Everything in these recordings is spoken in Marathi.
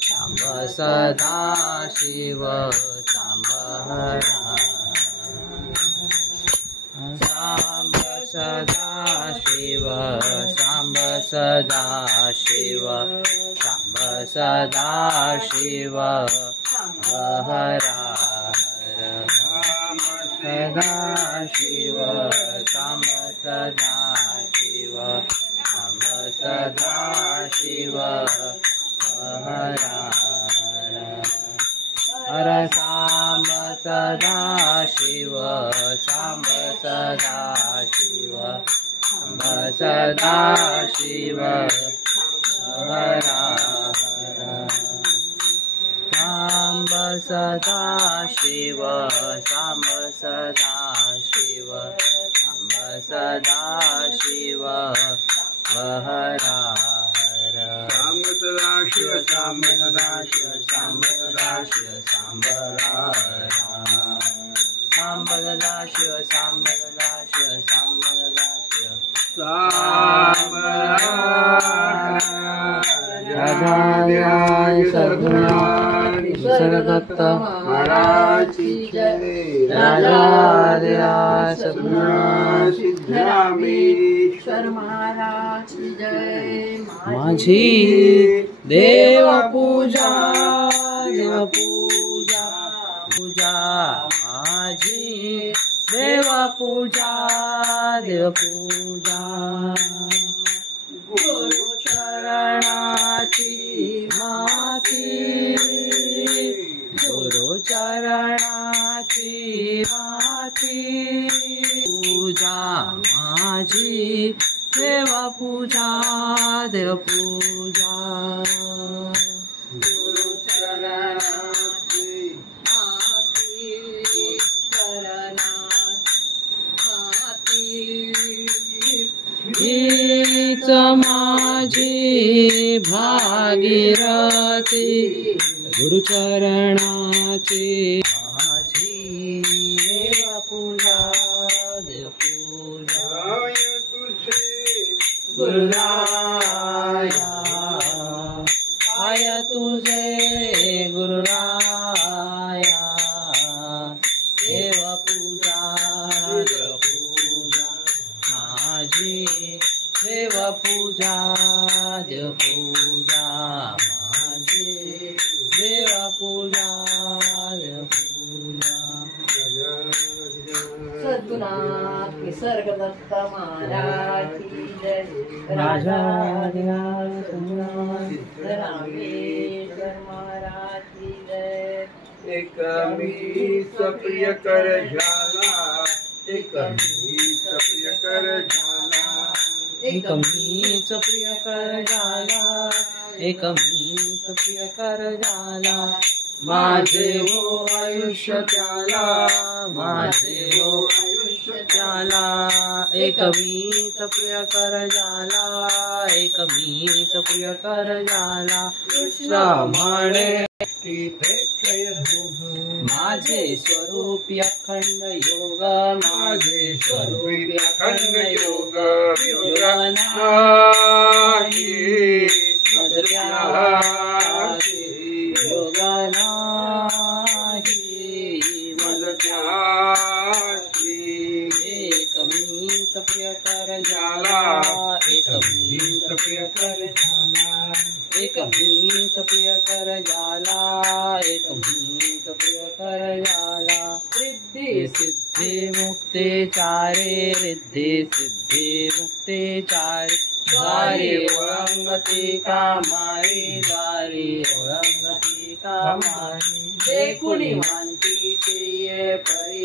सांब सदा शिव सांब हरा सांब सदा शिव सांब सदा शिव सांब सदा शिव हरा सदा शिव सांब सदा शिव सांब सदा शिव हरा हर सांब सदा शिव सांब सदा शिव सांब सदा शिव हरा सांब सदा शिव सांब सदा शिव सांब सदा शिव हरा सांब सदा शिव सांब सदा शिव सांब सदा शिव सांब हरा सांब सदा शिव सांब सदा शिव सांब सदा शिव सांब राजाधिराज सद्गुणाधीश निसर्गदत्त महाराज की जय राजाधिराज सद्गुणाधीश सिद्धरामेश्वर महाराज की जय माझी देव पूजा पूजा माझी देव पूजा गुरु चरणाची माती गुरु चरणाची माती पूजा माझी देव पूजा गुरु चरणाची माती हीच माझी भागीरथी गुरुचरणाची माझी देव पूजा गुरुराया पाय तुझे गुरुराया देव पूजा माझी देव पूजा माझी देव पूजा सद्गुणाधीश निसर्गदत्त महाराज की जय राजाधिराज सिद्धरामेश्वर महाराज की जय एक मीच प्रिय कर झाला एक मीच प्रिय कर झाला एक मीच प्रिय कर झाला एक मीच प्रिय कर झाला माझे हो आयुष्य त्याला माझे हो आयुष्य त्याला एक मीच प्रिय कर झाला एक मीच प्रिय कर झाला श्रमणे माझे स्वरूप अखंड योग माझे स्वरूप अखंड योग योग नाही मज त्याची योग नाही मज त्याची एक मीच प्रिय कर झाला एक मीच प्रिय कर झाला एक मीच प्रिय कर झाला एक मीच प्रिय कर झाला रिद्धी सिद्धी मुक्ती चारे रिद्धी सिद्धी मुक्ती चारे दारी ओळंगती कामारी दारी ओळंगती कामारी जे कुणी मानती ते ये परी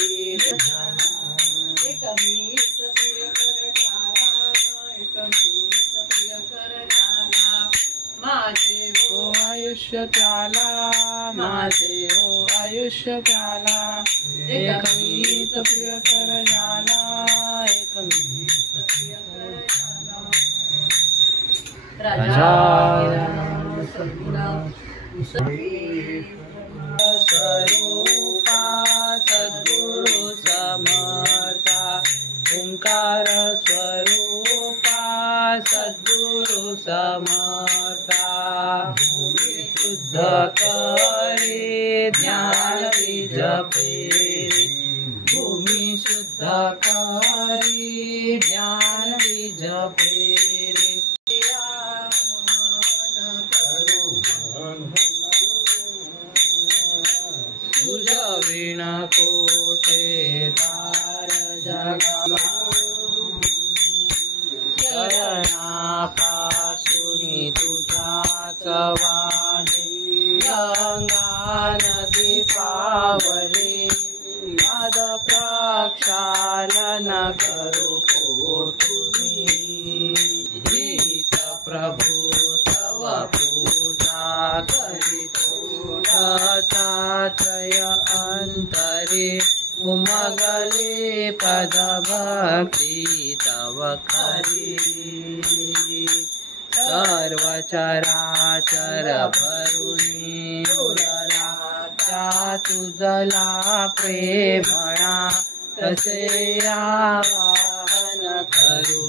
एक मीच प्रिय कर झाला एक मीच प्रिय कर झाला माझे हो आयुष्य त्याला माझे हो आयुष्य त्याला एक मीच प्रिय कर झाला एक मीच प्रिय कर झाला राजा स्वरूपा सद्गुरु समर्था ओंकार स्वरूपा सद्गुरु समर्था भूमी शुद्ध करे ज्ञान बीज पेरे भूमी शुद्ध करे ज्ञान बीज पेरे तुझ विण कोठे तार जगा शरणापासून तुझाच वाहे गंगा नदी पावले पाद प्रक्षालन करू कोठुनी हित प्रभु तव पूजा करितो दत्तात्रय अंतरे उमगले पद भक्ति तव करी सर्व चराचर भरुनी उरला तुझला प्रेमणा तसे आवाहन करू